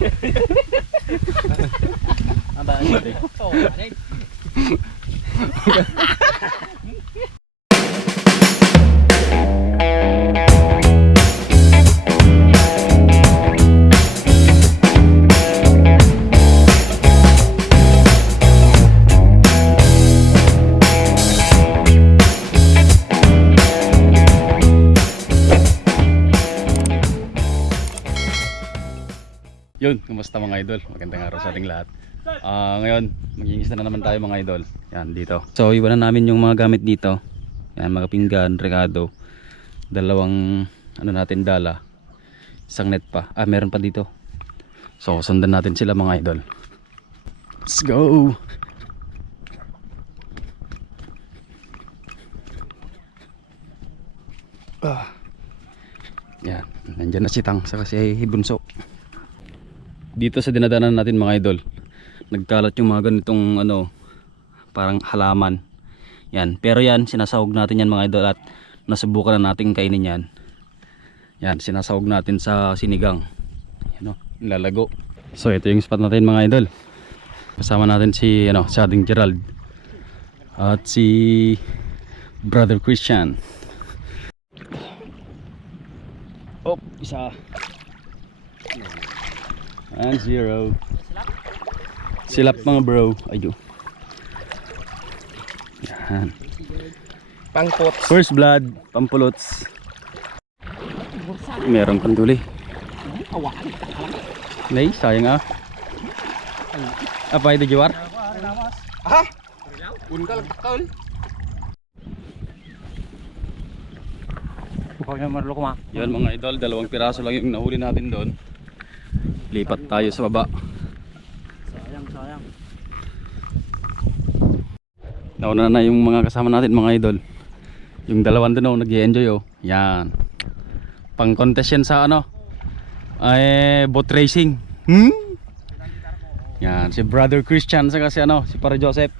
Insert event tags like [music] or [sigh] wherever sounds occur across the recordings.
Yun, [laughs] [laughs] kumusta mga idol? Magandang araw sa ating lahat. Ah, ngayon, magigingis na naman tayo mga idol. Yan, dito. So, iwanan namin yung mga gamit dito. Yan, mga pinggan, regado. Dalawang, ano natin, dala. Isang net pa. Ah, meron pa dito. So, sundan natin sila mga idol. Let's go! Ah. Yan, nandyan na si Tang saka si Bunso dito sa dinadanan natin mga idol nagkalat yung mga ganitong ano parang halaman. Yan. Pero yan sinasahog natin yan mga idol at nasubukan na natin kainin yan. Yan sinasahog natin sa sinigang. Yan o lalago so ito yung spot natin mga idol. Kasama natin si ano si ating Gerald at si brother Christian. Oh isa And zero. Silap mga bro. Ayo. Yan. Pangpot. First blood, pampulots. Merong panduli. Nay, sayang ah. Apa itu jawar? Ha? Undal takal. Pokoknya marlo ko ma. Yan mga idol, dalawang piraso lang yung nahuli natin doon. Lipat tayo sa baba. Sayang, sayang. Nauna na yung mga kasama natin mga idol. Yung dalawang doon oh, nag-enjoy oh. Yan. Pang contest yan sa ano? Ay, boat racing. Hmm? Yan, si brother Christian saka si ano, si Para Joseph.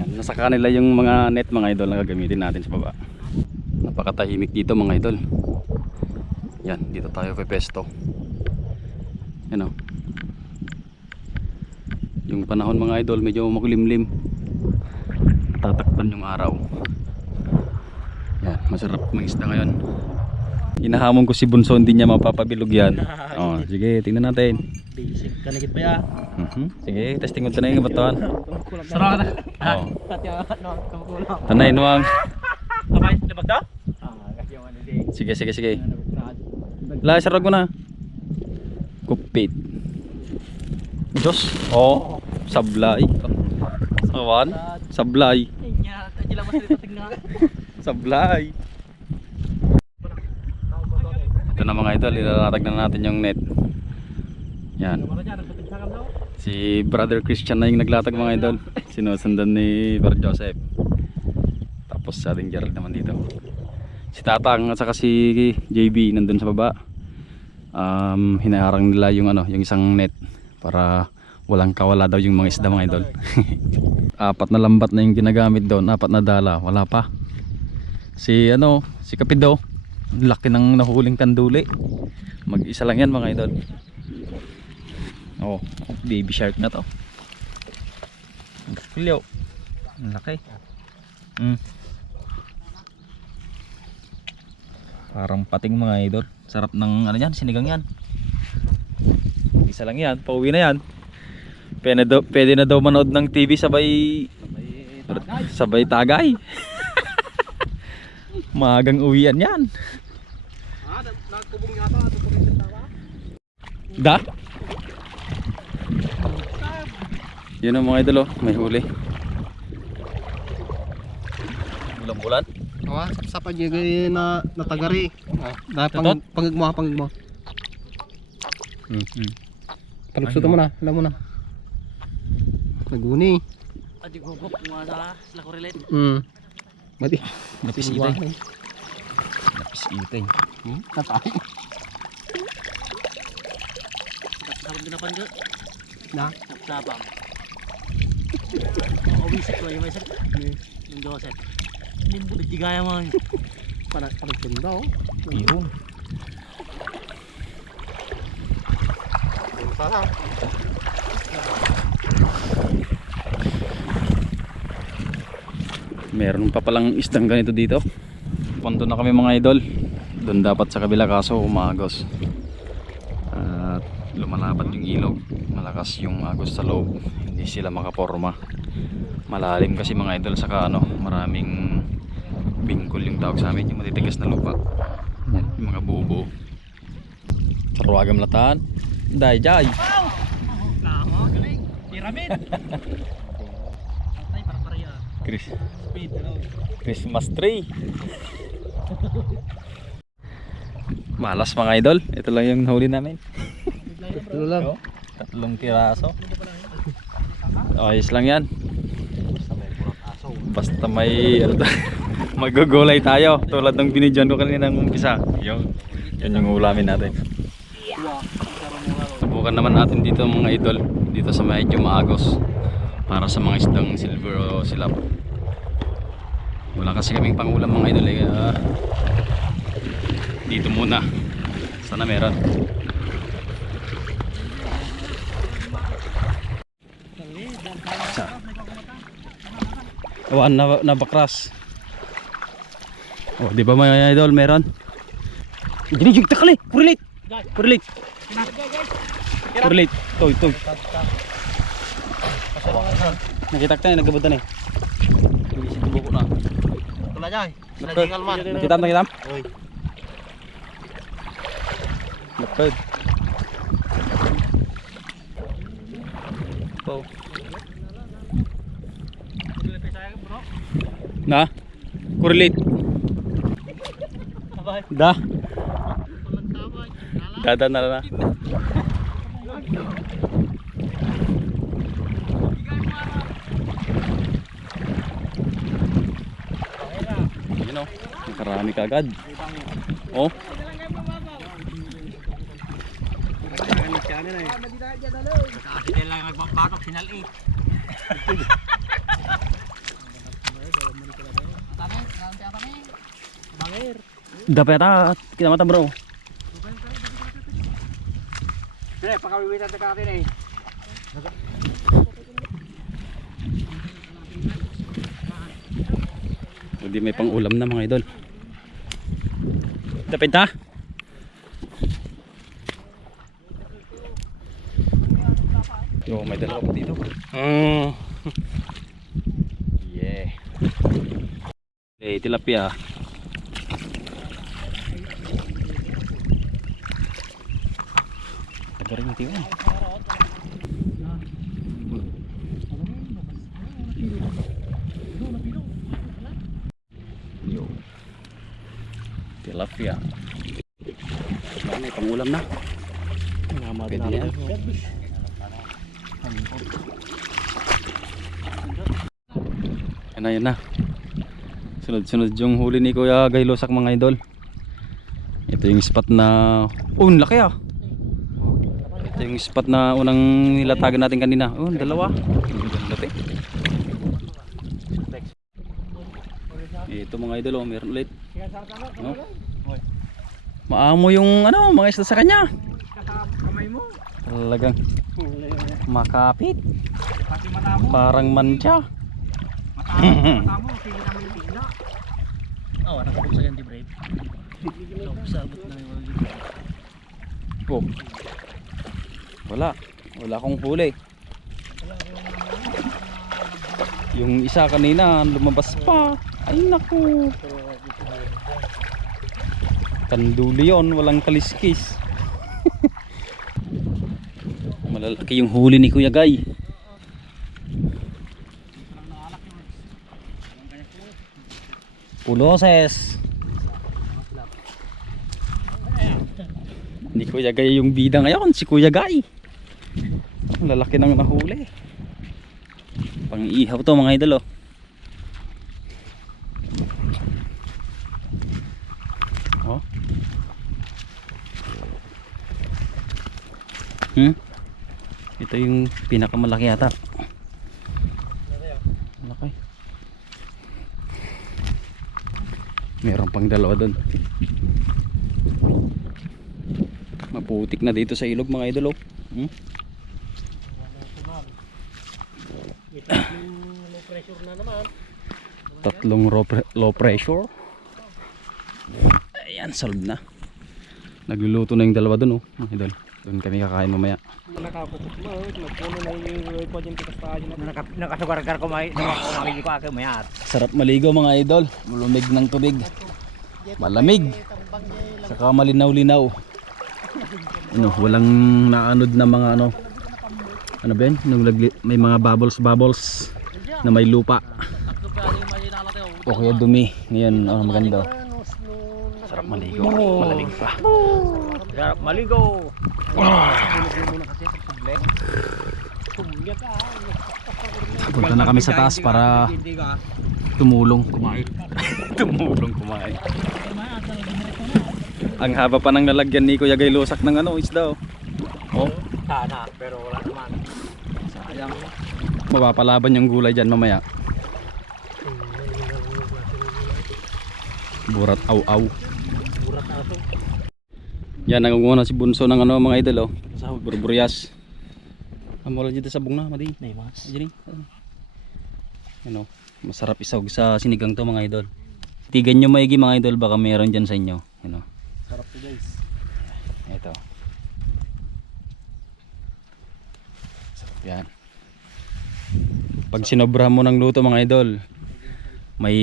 Yan, nasa kanila yung mga net mga idol na gagamitin natin sa baba. Napakatahimik dito mga idol. Yan, dito tayo kay Pesto. Yan oh. Yung panahon mga idol medyo makulimlim tatakpan yung araw yan masarap mangisda ngayon hinahamon ko si Bunso hindi niya mapapabilog yan [laughs] oh, sige tingnan natin Basic. Kanigit ba ya? Mhm. sige testing mo tanay yung batuan Sarap na. [laughs] oh. [laughs] Pati ano, tanay nuwang Kapay, labag daw? Kasi yung din. sige sige sige la sarag mo na Diyos oh sablay awan sablay. Sablay. Ito na mga idol, ilalatag na natin yung net. Yan. Si Brother Christian na yung naglatag mga idol. Sinusundan ni Brother Joseph. Tapos sa ating Gerald naman dito. Si Tatang at saka si JB nandun sa baba. Um, hinaharang nila yung ano, yung isang net para walang kawala daw yung mga isda mga idol. [laughs] apat na lambat na yung ginagamit doon, apat na dala, wala pa. Si ano, si Kapido, laki ng nahuling kanduli. Mag-isa lang yan mga idol. Oh, baby shark na to. Pilyo. Ang laki. Mm. Parang pating mga idol. Sarap ng ano yan, sinigang yan. Isa lang yan, pauwi na yan. Pwede, daw, pwede na daw manood ng TV sabay sabay tagay. [laughs] Uwian yan. Yata. Ito po rin tawa. Da? Yun ang mga idol oh, may huli. Bulan bulan. Awa, sa pa niya na natagari. Ah, na Tatot? pang pangigmo pangigmo. Mm -hmm. Panagsuto mo na, alam mo na. Naguni. Adi ko ko kumasa sila ko relate. Hmm. Mati. Napis itay. Napis itay. Hmm? Natay. Sarap din napan ko. Na. Sabang. Oh, visit ko yung may sakit. Yung Joseph. Mo di gaya mo. Para panagsundo. Yun. Sana. Meron pa palang isdang ganito dito. Punto na kami mga idol. Doon dapat sa kabila kaso umagos. At lumalapat yung ilog. Malakas yung agos sa loob. Hindi sila makaporma. Malalim kasi mga idol saka ano, maraming bingkol yung tawag sa amin, yung matitigas na lupa. Yan, yung mga buo-buo. Sarwagam lataan. Day, jay. Tama, galing. Pyramid. [laughs] Patay, para para yan. Chris. Christmas tree. Malas mga idol. Ito lang yung nahuli namin. Ito lang. Tatlong piraso. Ayos lang yan. Basta may ano [laughs] magugulay tayo. Tulad ng binidyan ko kanina ng umpisa. Yung, yan yung ulamin natin. Subukan naman natin dito mga idol. Dito sa medyo maagos. Para sa mga isdang silver o silap. Wala kasi kaming pangulam mga idol eh. Ah, dito muna. Sana meron. Awan na nabakras. Oh, di ba mga idol meron? Ginigig ta kali, kurilit. Kurilit. Kurilit. Toy, toy. Nakita ka na nagabot na eh. Tubo ko na. Wala dyan. Wala dyan kalman. Nakita mo, nakita mo? Uy. Lapad. Oh. Na? Correlate. Da. Dada na na. [laughs] Yun o. Nakarami ka agad. Oh. Kasi tayo lang nagbabatok, final 8. Dapat ata kinamata bro. Pre, pakawiwitan na natin eh. Hindi may pang ulam na mga idol. Dapat ta. Yo, may dalawa pa dito. Mm. [laughs] Yeah. Eh, tilapia. Tagarin yung tiwan. Yo. Tilapia. Pangulam na. Pwede yan. Yan na, yan na. Sunod-sunod yung huli ni Kuya Gaylosak mga idol. Ito yung spot na... Oh, laki ah! Ito yung spot na unang nilatagan natin kanina. Oh, dalawa. Ito mga idol, oh, meron ulit. No? Maamo yung ano, mga isda sa kanya. Kamay mo. Talagang makapit. Pati mata mo. Parang mancha. Mata mo, [laughs] mata mo. Pili naman yung pila. Oh, nakabot sa ganti brave. Sabot na yung mga Oh. Wala. Wala akong huli. Yung isa kanina lumabas pa. Ay naku. Kanduli yun. Walang kaliskis. [laughs] Malalaki yung huli ni Kuya Guy. Puloses. Hindi Kuya Guy yung bida ngayon, si Kuya Guy. Ang lalaki ng nahuli. Pang ihaw to mga idol. Oh. Hmm? Ito yung pinakamalaki yata. Malaki. Meron pang dalawa doon. Maputik na dito sa ilog mga idol oh. Hmm? Tatlong low, pre- low pressure. Ayan, solved na. Nagluluto na yung dalawa dun, oh. Mga idol. Doon kami kakain mamaya. Na. Nakasugar-gar ko may kumamili ko ako mayat. Sarap maligo mga idol. Malumig ng tubig. Malamig. Saka malinaw-linaw. Ano, walang naanod na mga ano. Ano ba yan? May mga bubbles bubbles na may lupa. O kaya dumi. Ngayon, oh, maganda. Sarap maligo. Malamig pa. Sarap maligo. Punta na kami sa taas para tumulong kumain. [laughs] tumulong kumain. Ang haba pa ng lalagyan ni Kuya Gay Lusak ng ano, isda oh. Oh, Sana, pero wala naman. sayang. Mapapalaban yung gulay dyan mamaya. Burat aw-aw. Yan, nangunguna si Bunso ng ano mga idol oh. Sa burburias. Amol dito sa bungna, madi. Nay mas. Diyan Ano, masarap isawag sa sinigang to mga idol. Tigan nyo maigi mga idol, baka meron dyan sa inyo. Ano, Sarap to guys. ito. Sarap yan. Pag sinobra mo ng luto mga idol, may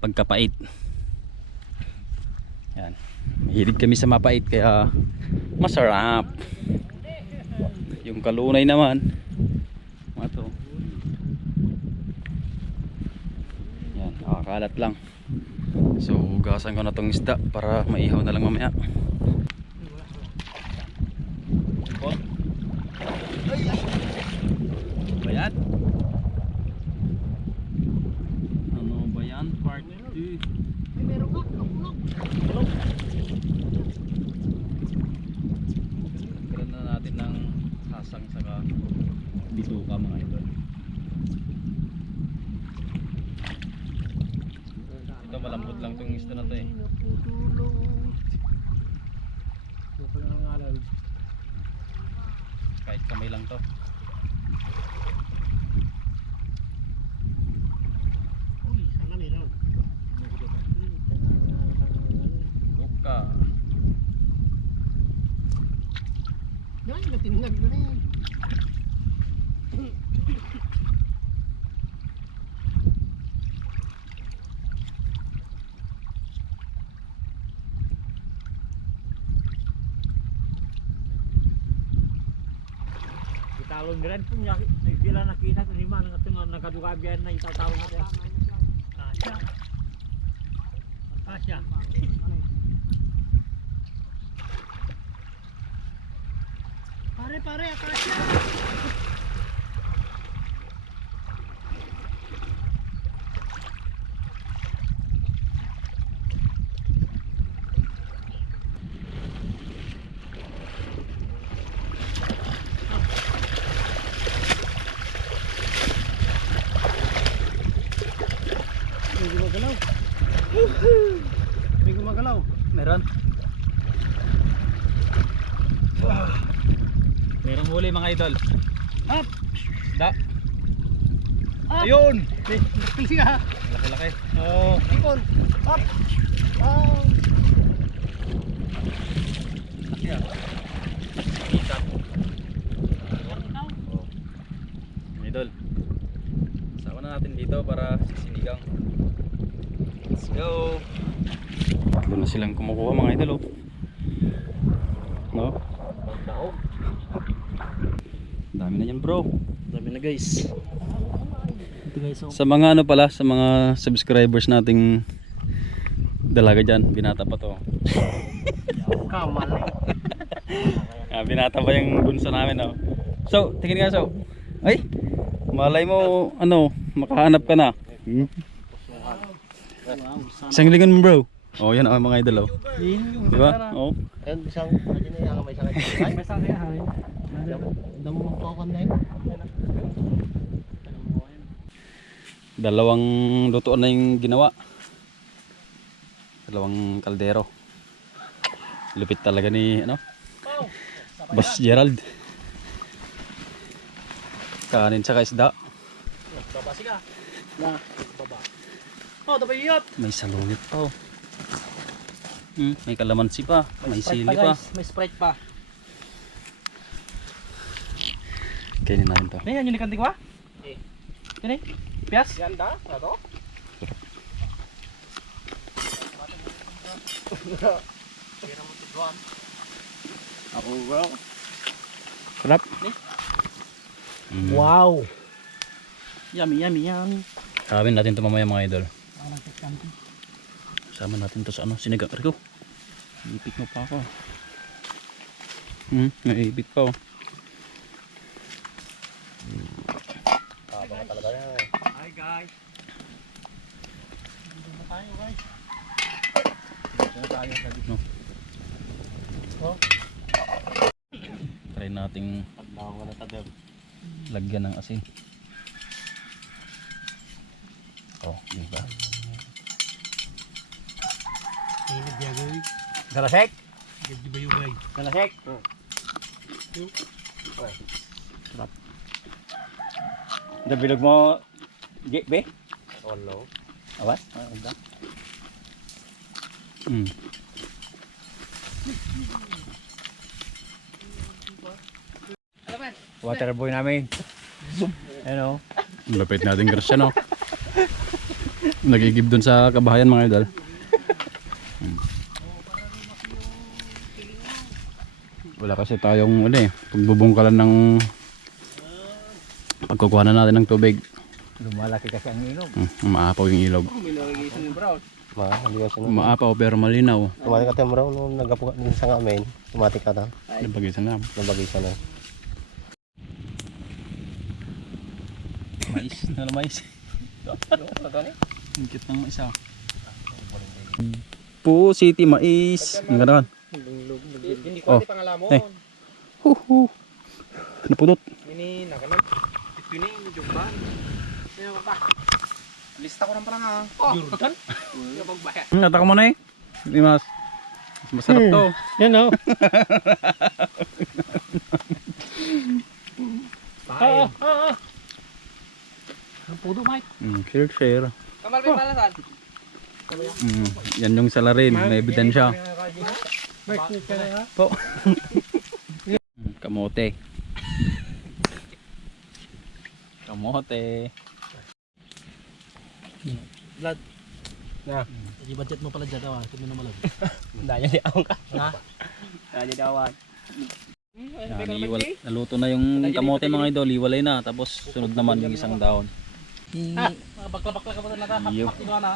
pagkapait. Yan. Mahilig kami sa mapait kaya masarap. Yung kalunay naman, mga to. Yan, nakakalat lang. So, ugasan ko na tong isda para maihaw na lang mamaya. Bayan? Ano ba yan? Part 2. Nagkaroon na natin ng hasang saka bituka mga idol. Ito malambot lang tong isda na to eh. Kahit kamay lang to. Uy, sana meron. Tuka. Yan, natinag na rin. Italon din po niya. Sila nakita ko ni Man nga tunga nakadugabian na itatawon na siya. Kasya. Kasya. Pare, pare, akasya. May gumagalaw. May gumagalaw. Meron. Merong huli mga idol. Up! Da. Up! Ayun! Nakili ka. Laki-laki. Oh, ikon. Up! Oh. Laki ah. Ikat. Oh. Mga idol. Sama na natin dito para sinigang. Let's go. Tatlo na silang kumukuha mga idol oh. No? Dami na yan bro. Dami na guys. Oh. Sa mga ano pala, sa mga subscribers nating dalaga dyan, binata pa to. [laughs] Kamal. [laughs] Ah, binata pa yung bunso namin oh. So, tingin nga so. Ay, malay mo ano, makahanap ka na. Hmm? Isang lingon mo bro. Oh, yan ang mga idol oh. Di ba? Oh. Ayun, isang, ano na yung may. Ay, may sakit. Damo mo po na yun. Dalawang lutuan na yung ginawa. Dalawang kaldero. Lupit talaga ni ano? Boss Gerald. Kanin tsaka isda. Baba siya. Na, baba. Oh, dapat iyot. May salungit pa oh. Hmm, may kalamansi pa. May, Sprite sili pa. guys. May Sprite pa. Kainin natin to. Ano yan, yung nikanting ba? Eh. Yan eh. Pias? Ganda. Ano? Ako bro. Sarap. Mm. Wow. Yummy, yummy, yummy. Kawin natin to mamaya mga idol. Sama natin to sa ano, sinigang. Rico. Ipit mo pa ako. Hmm, naipit pa oh. Hi guys. Dito na tayo guys. Dito na tayo sa no. Oh. Try nating na lagyan ng asin. Oh, di ba? Init niya guys. Galasek. Ganda ba yung guys? Sarap. Dabilog mo. Ge, be? Walo. Awas? Ah, anda. Mm. Water boy namin. Ano? Lapit natin grasya no. Nagigib dun sa kabahayan mga idol. Hmm. Wala kasi tayong ano eh, pagbubungkalan ng pagkukuha na natin ng tubig. Lumalaki kasi ang inog. Hmm, maapaw yung ilog. Siya. Maapaw pero malinaw. Tumati ka tayo nung nagapuka din sa ngamin. Tumati ka ta. Nabagisan na. Nabagisa na. Mais, na mais. Ang cute ng isa. Po City Mais. Ang gano'n. Hindi Oh. pangala mo. Eh. Huhu. Napudot. Ito ni medyo ba? Sino ba? Lista ko lang pala nga. Oh, Jordan. Yung magbayad. Nata ko muna eh. Hindi mas. Masarap to. Yan oh. Oo, oo. Ang pudo, Mike. Mm, share share. Kamal pa pala saan? Mm, yan yung salarin. May ebidensya. Na? Po. [laughs] Mm, Kamote. Kamote. Blood. Na. Di budget mo pala dyan, ah. Ito mo naman lang. [laughs] Danya di awang ka. Ha? Danya di awan. Naluto na yung kamote mga idol. Iwalay na. Tapos sunod naman yung isang dahon. Ha? Bakla-bakla ka pa na. Hapak na na.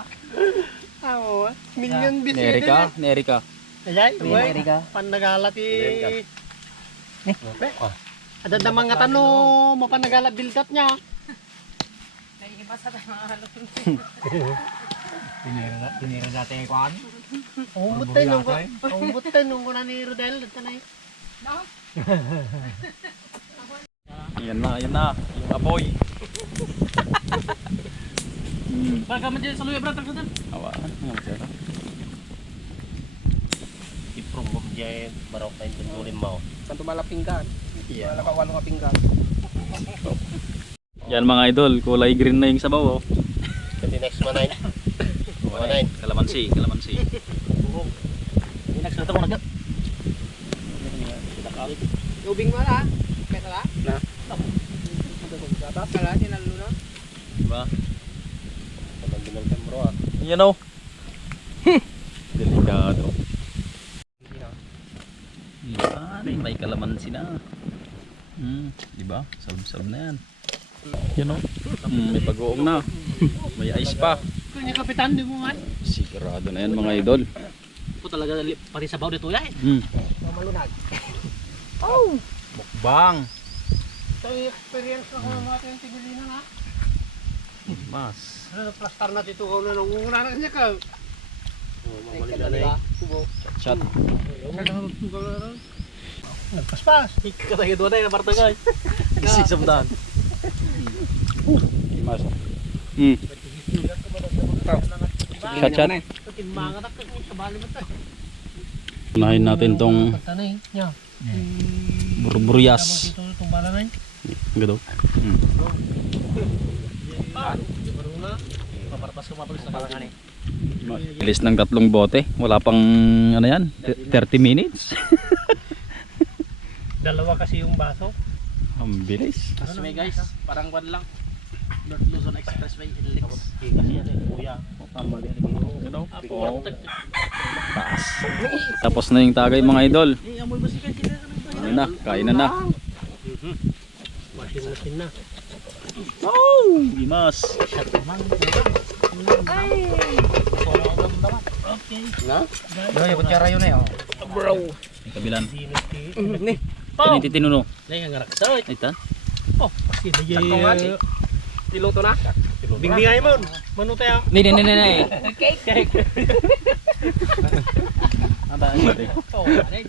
Oo. Million bis. Nerika? Nerika. Ayay, uy. Panagalati. Eh. Ada na [laughs] mga tanong, mo panagala bildat niya. Tinira na, tinira natin yung kwan. Umut tayo nung, umut tayo nung kuna ni Rodel. Dito [laughs] na Yan na, yan na. Yung apoy. mm. Baka man dyan sa luya, brother. Brother. Awa. Ang masarap. Iprong mo dyan. Barok tayo dyan ulim mo. Saan tumalapinggan? Iya. Wala ka pinggan. [laughs] Yan mga idol. Kulay green na yung sabaw. Oh. Kasi next manay. Manay. Kalamansi. Kalamansi. Inax na ito mo nag... Ubing mo na. Kaya na? Na. Gatas ka lang, sinalo na. Diba? Tamang binalkan bro ah. Yan o. [laughs] Delikado. Yan. May kalamansi na. Hmm, di ba? Salub-salub na yan. Yan o. Hmm, may pag-uong na. may ice pa. Kanya kapitan, di mo man. Sigurado na yan mga idol. Po talaga pati sabaw dito yan. Hmm. Mamalunag. Mukbang. Ito yung experience ko kung mga yung tigilina na. Mas. Ano, plastar na dito ko na nung una na niya ka. Mamali na eh. Chat. Nagpaspas. Ikatay doon na yung aparta guys. Gising sa budahan. Mas. Hmm. Chat chat. Mo. Unahin natin tong burburyas. Gado. Hmm. Bilis ng tatlong bote. Wala pang ano yan, 30 minutes. [laughs] Dalawa kasi yung baso. Ang bilis. Expressway guys, parang kwan lang. North Luzon Expressway in Lex. Kasi yan eh, kuya. Apo, Taas. Tapos na yung tagay mga idol. Eh, Kaya? Ano na, kain na na. Masin masin na. Oh, naman. Ay! Okay. Na? Yo, yung kutsara yun eh. Oh. Bro. Kabilan. Dinusti. Ni. Ano yung titinuno? Dahil nga ngaraksa. Ito. Oh, kasi na yun. Sakto nga, si. Piloto na. Bingbingay mo. Mano tayo? Hindi, hindi, hindi, hindi. Cake. Cake. Aba, Oh, aray.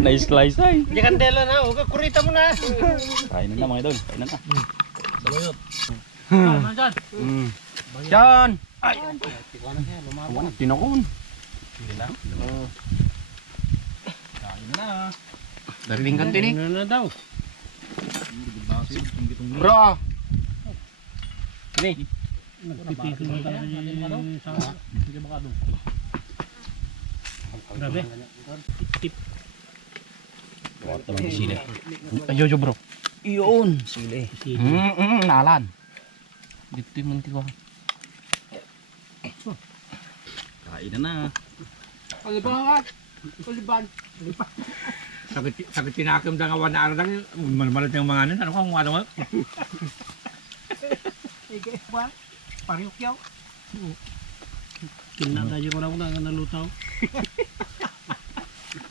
Nice slice ay. Di kandela na. Huwag kurita mo na. Kain na na mga idol. Kain na na. Saluyot. Ah. Mm. Diyan. Ay, tinakon. Hindi na. Kain na na. Dariling kan tinik. Ano na daw? Bro. Nagpipikil na talaga yung sa hindi baka doon. Grabe. Tip. Tawag sili. Ayo, bro. Iyon. Sili. Mm, mm, nalan. Dito yung munti ko. Kain na na. Kalibangat. Kaliban. Sakit, sakit tinakam da nga wana ara da malmalat yung mga ano, ano kung ano nga. Pariukyaw. Kina tayo ko lang na nalutaw.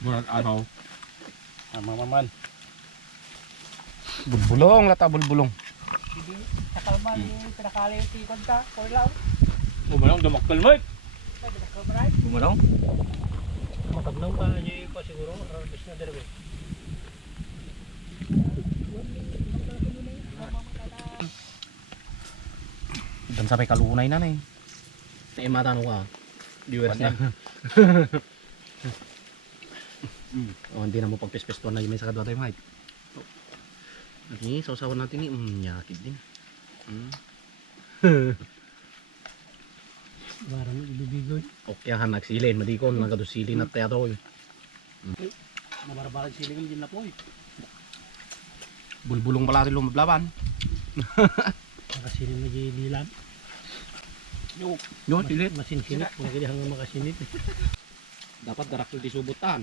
Burat ano. Ama maman. Bulbulong, lata bulbulong. Bumalong dumaktal mo. Bumarong. Matagnaw ka niyo ko siguro. Arabis na dalawa. Dan sampai kalunay na na eh. Eh, matanong ka. Viewers na. [laughs] oh, hindi na mo pagpespestuan na yung may sa kadwa tayo mahit. Ini, sausawan natin ni, mm, nyakit din. Mm. [laughs] Barang ibibigoy. Okay, han nagsilin, madikon, nagadusilin at tayo to. Nabarabarag silingan din na po eh. Bulbulong pala rin lumablaban. [laughs] Makasilin na di dilan. Yun, silit. Masinsinit. Kung kaya hanggang makasinit. eh. Dapat darakil di subutan.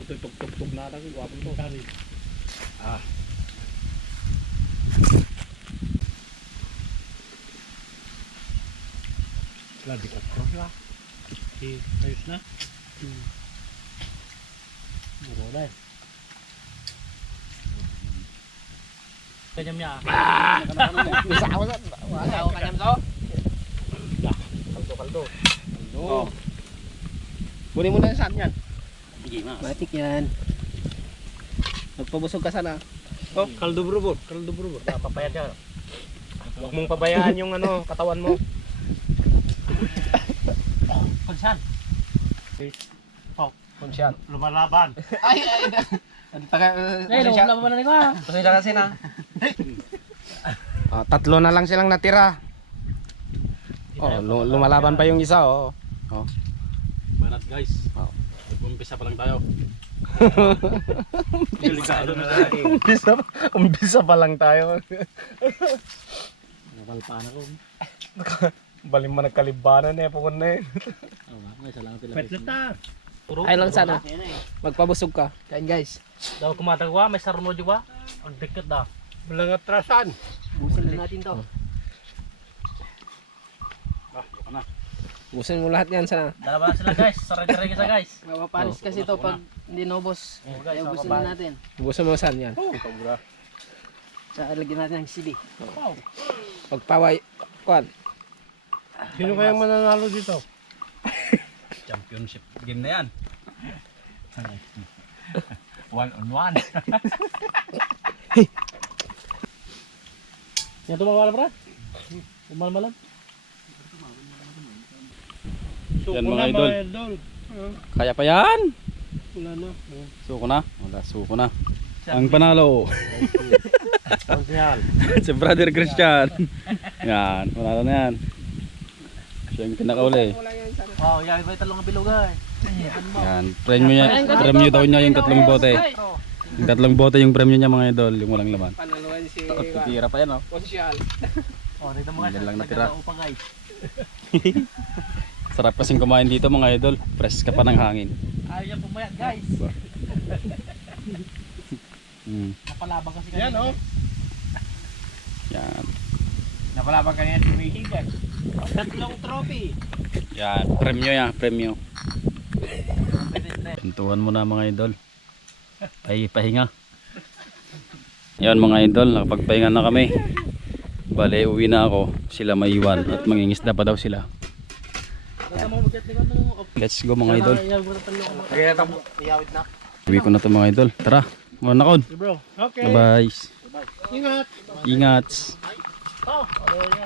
Ito tuk-tuk-tuk na lang, guwapong to. Kari. Ah. Grabe ka ko. Okay, ayos na. Hmm. Buro na eh. Kanyam niya. Isa ako sa... Wala ako kanyam to. Kaldo, kaldo. Oh. Kunin mo na saan yan. Dimas. Matik yan. Magpabusog ka sana. Oh, kaldo bro. Kaldo bro. Papayad yan. Huwag mong pabayaan yung ano, katawan mo. Konsan. Konsyan. Lumalaban. Ay, ay, ay. Taga, Eh, lumalaban na ko. Pasensya kasi na. Ah, tatlo na lang silang natira. Oh, lu- lumalaban pa yung isa, oh. Banat guys. Oh. Mag-umpisa pa lang tayo. [laughs] Delikado na tayo. umpisa, umpisa pa lang tayo. [laughs] Napalpaan ako. Balim mo nagkalibanan eh, pukon na eh. Oh, nga. Pwet na ta. Ay lang sana. Magpabusog ka. Kain guys. Daw kumatagwa, may sarmo di ba? Ang dikit da. Walang atrasan. Busin na natin to. Ah, yoko na. Busin mo lahat yan sana. Dalawa na sila guys. Saray-saray isa guys. Mapapanis kasi to pag hindi naubos. Oh, guys, Kaya ubusin na natin. Busin mo saan yan. Sa lagyan natin ng sili. Wow. Pagpaway. Kwan. Sino kayang mananalo dito? [laughs] Championship game na yan. [laughs] One on one. [laughs] Yan tumawala pra? Umalmalan. Yan mga idol. Kaya pa yan. Wala na. Suko na. Wala, suko na. Ang panalo. [laughs] Si Brother Christian. Yan, panalo na yan. Siya yung pinakauli. Wow, yan ba yung talong na bilog ay? Yan, premyo niya, premyo daw niya yung tatlong bote. Yung tatlong bote yung premyo niya mga idol, yung walang laman. Panaluan si Takot titira pa yan oh. Oh, dito mga Yan lang natira. Upang ay. [laughs] Sarap kasing kumain dito mga idol. Fresh ka pa ng hangin. Ayaw niya pumayat guys. [laughs] Mm, Napalabang kasi Yan oh. yan. Napalaban kanina tumihigan. Tatlong trophy. Yan, premyo yan, premyo. [laughs] Pintuan mo na mga idol. Pahi, pahinga. Yan mga idol, nakapagpahinga na kami. Bale, uwi na ako. Sila maiwan at mangingisda pa daw sila. Let's go mga idol. Uwi ko na to mga idol. Tara, mga nakon. Bro. Okay. Bye-bye. Ingat. Ingat. Oh, oh